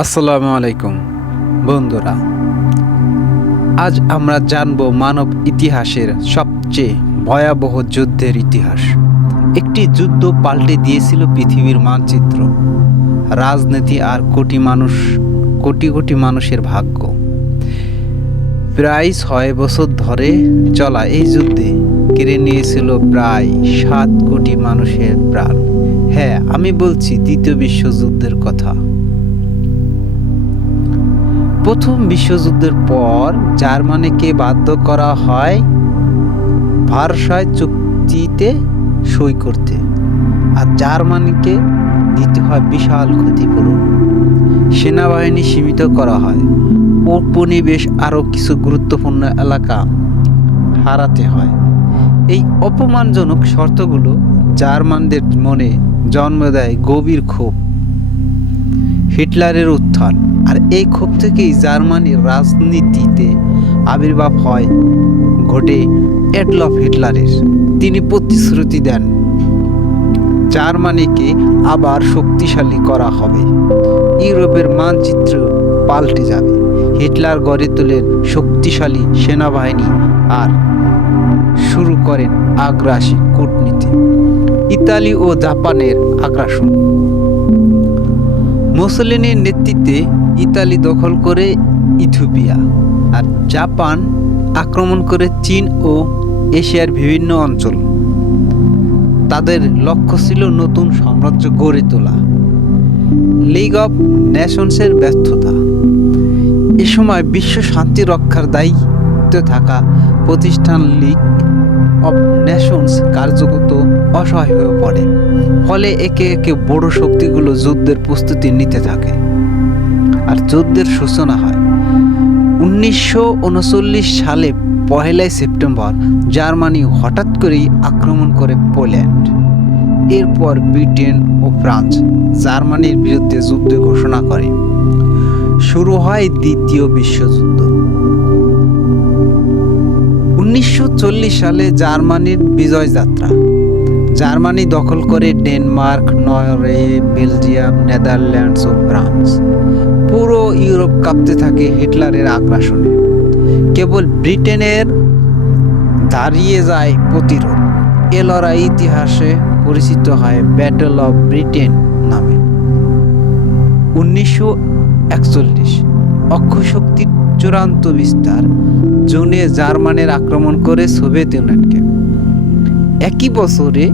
আসসালামু আলাইকুম বন্ধুরা, আজ আমরা জানব মানব ইতিহাসের সবচেয়ে ভয়াবহ যুদ্ধের ইতিহাস। একটি যুদ্ধ পাল্টে দিয়েছিল পৃথিবীর মানচিত্র, রাজনীতি আর কোটি কোটি মানুষের ভাগ্য। প্রায় 6 বছর ধরে চলা এই যুদ্ধে কেড়ে নিয়েছিল প্রায় 7 কোটি মানুষের প্রাণ। হ্যাঁ, আমি বলছি দ্বিতীয় বিশ্বযুদ্ধের কথা। প্রথম বিশ্বযুদ্ধের পর জার্মানিকে বাধ্য করা হয় ভার্সাই চুক্তিতে সই করতে, আর জার্মানিকে দিতে হয় বিশাল ক্ষতিপূরণ। সেনাবাহিনী সীমিত করা হয়, উপনিবেশ আরও কিছু গুরুত্বপূর্ণ এলাকা হারাতে হয়। এই অপমানজনক শর্তগুলো জার্মানদের মনে জন্ম দেয় গভীর ক্ষোভ। হিটলারের উত্থান, আর এই ক্ষোভ থেকেই জার্মানির রাজনীতিতে আবির্ভাব ঘটে অ্যাডলফ হিটলারের। তিনি প্রতিশ্রুতি দেন জার্মানিকে আবার শক্তিশালী করা হবে, ইউরোপের মানচিত্র পাল্টে যাবে। হিটলার গড়ে তোলেন শক্তিশালী সেনাবাহিনী আর শুরু করেন আগ্রাসী কূটনীতি। ইতালি ও জাপানের আগ্রাসন। মুসোলিনির নেতৃত্বে ইতালি দখল করে ইথিওপিয়া, আর জাপান আক্রমণ করে চীন ও এশিয়ার বিভিন্ন অঞ্চল। তাদের লক্ষ্য ছিল নতুন সাম্রাজ্য গড়ে তোলা। লিগ অফ নেশনসের ব্যর্থতা। এ সময় বিশ্ব শান্তি রক্ষার দায়িত্বে থাকা প্রতিষ্ঠান লিগ অফ নেশনস কার্যত অসহায় হয়ে পড়ে। ফলে একে একে বড় শক্তিগুলো যুদ্ধের প্রস্তুতি নিতে থাকে, আর যুদ্ধের সূচনা হয় 1939 সালে 1 সেপ্টেম্বর। জার্মানি হঠাৎ করেই আক্রমণ করে পোল্যান্ড। এরপর ব্রিটেন ও ফ্রান্স জার্মানির বিরুদ্ধে যুদ্ধ ঘোষণা করে। শুরু হয় দ্বিতীয় বিশ্বযুদ্ধ। 1940 সালে জার্মানির বিজয় যাত্রা। জার্মানি দখল করে ডেনমার্ক, নরওয়ে, বেলজিয়াম, নেদারল্যান্ডস ও ফ্রান্স। পুরো ইউরোপ কাঁপতে থাকে হিটলারের আগ্রাসনে। কেবল ব্রিটেনের দাঁড়িয়ে যায় প্রতিরোধ। এ লড়াই ইতিহাসে পরিচিত হয় ব্যাটল অফ ব্রিটেন নামে। 1941 অক্ষয় শক্তির চূড়ান্ত বিস্তার। জুনে জার্মানির আক্রমণ করে সোভিয়েত ইউনিয়নকে। একই বছরে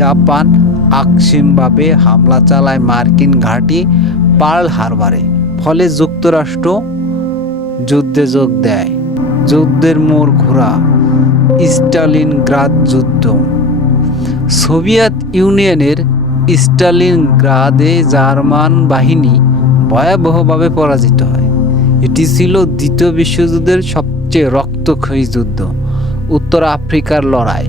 জাপান আকস্মিকভাবে হামলা চালায় মার্কিন ঘাঁটি পার্ল হারবারে। ফলে যুক্তরাষ্ট্র যুদ্ধে যোগ দেয়। যুদ্ধের মোড় ঘোরা স্টালিনগ্রাদ যুদ্ধ। সোভিয়েত ইউনিয়নের স্টালিনগ্রাদে জার্মান বাহিনী ভয়াবহভাবে পরাজিত হয়। এটি ছিল দ্বিতীয় বিশ্বযুদ্ধের সবচেয়ে রক্তক্ষয়ী যুদ্ধ। উত্তর আফ্রিকার লড়াই।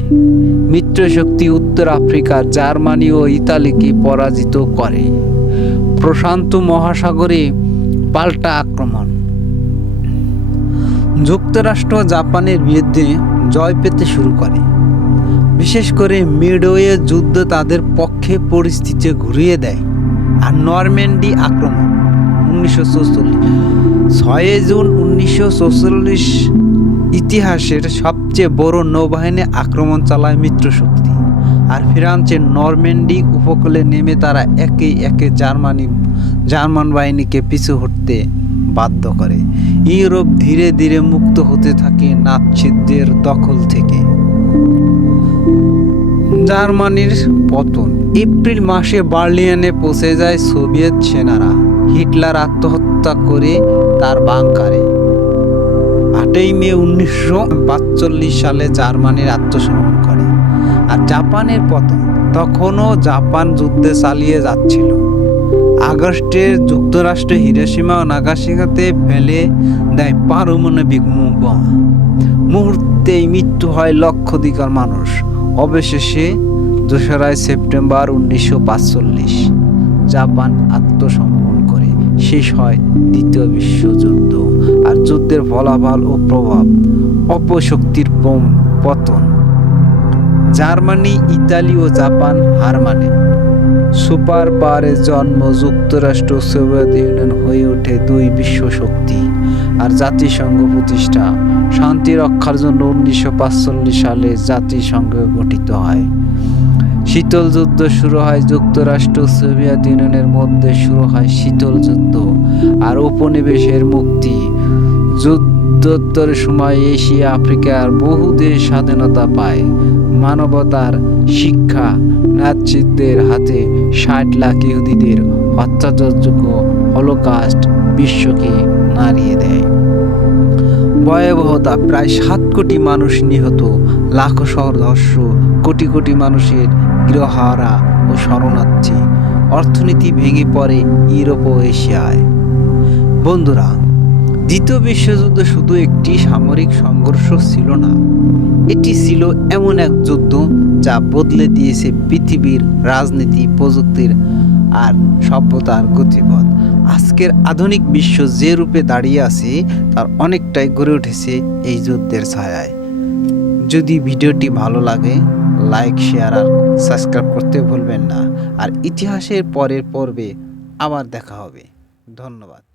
মিত্রশক্তি উত্তর আফ্রিকার জার্মানি ও ইতালিকে পরাজিত করে। প্রশান্ত মহাসাগরে পাল্টা আক্রমণ। যুক্তরাষ্ট্র জাপানের বিরুদ্ধে জয় পেতে শুরু করে। বিশেষ করে মিডওয়ে যুদ্ধ তাদের পক্ষে পরিস্থিতি ঘুরিয়ে দেয়। আর নরম্যান্ডি আক্রমণ 1944। 6 জুন 1944 ইতিহাসের সবচেয়ে বড় নৌবাহিনী আক্রমণ চালায় মিত্রশক্তি। আর ফ্রান্সের নরম্যান্ডি উপকূলে নেমে তারা একে একে জার্মান বাহিনীকে পিছু হটতে বাধ্য করে। ইউরোপ ধীরে ধীরে মুক্ত হতে থাকে নাৎসিদের দখল থেকে। জার্মানির পতন। এপ্রিল মাসে বার্লিনে পৌঁছে যায় সোভিয়েত সেনারা। হিটলার আত্মহত্যা করে তার বাংকারে। 8 মে 1945 সালে জার্মানির আত্মসমর্পণ করে। আর জাপানের পতন। তখনও জাপান যুদ্ধ চালিয়ে যাচ্ছিল। আগস্টে যুক্তরাষ্ট্র হিরোশিমা ও নাগাসাকিতে ফেলে দেয় পারমাণবিক বোমা। মুহূর্তেই মৃত্যু হয় লক্ষাধিক মানুষ। অবশেষে 2 সেপ্টেম্বর 1945 জাপান আত্মসমর্পণ করে। শেষ হয় দ্বিতীয় বিশ্বযুদ্ধ। আর যুদ্ধের ফলাফল ও প্রভাব। অপশক্তির পতন। জার্মানি, ইতালি ও জাপান হার মানে। সুপার পাওয়ারের জন্ম, যুক্তরাষ্ট্র ও সোভিয়েত ইউনিয়ন হয়ে ওঠে দুই বিশ্ব শক্তি, আর জাতিসংঘ প্রতিষ্ঠা। শান্তি রক্ষার জন্য 1945 সালে জাতিসংঘ গঠিত হয়। শীতল যুদ্ধ শুরু হয়, যুক্তরাষ্ট্র ও সোভিয়েত ইউনিয়নের মধ্যে শুরু হয় শীতল যুদ্ধ আর উপনিবেশের মুক্তি। যুদ্ধোত্তর সময় এশিয়া আফ্রিকার বহু দেশ স্বাধীনতা পায়। মানবতার শিক্ষা, নাৎসিদের হাতে 60 লাখ ইহুদিদের হত্যাযজ্ঞ হলোকাস্ট বিশ্বকে নাড়িয়ে দেয়। ভয়াবহতা, প্রায় 7 কোটি মানুষ নিহত, লাখো শহর ধ্বংস, কোটি কোটি মানুষের গৃহহারা ও শরণার্থী। অর্থনীতি ভেঙে পড়ে ইউরোপ ও এশিয়ায়। বন্ধুরা, দ্বিতীয় বিশ্বযুদ্ধ শুধু একটি সামরিক সংঘর্ষ ছিল না, এটি ছিল এমন এক যুদ্ধ যা বদলে দিয়েছে পৃথিবীর রাজনীতি, প্রযুক্তির আর সভ্যতার গতিপথ। আজকের আধুনিক বিশ্ব যে রূপে দাঁড়িয়ে আছে তার অনেকটাই গড়ে উঠেছে এই যুদ্ধের ছায়ায়। যদি ভিডিওটি ভালো লাগে, লাইক, শেয়ার আর সাবস্ক্রাইব করতে ভুলবেন না। আর ইতিহাসের পরের পর্বে আবার দেখা হবে। ধন্যবাদ।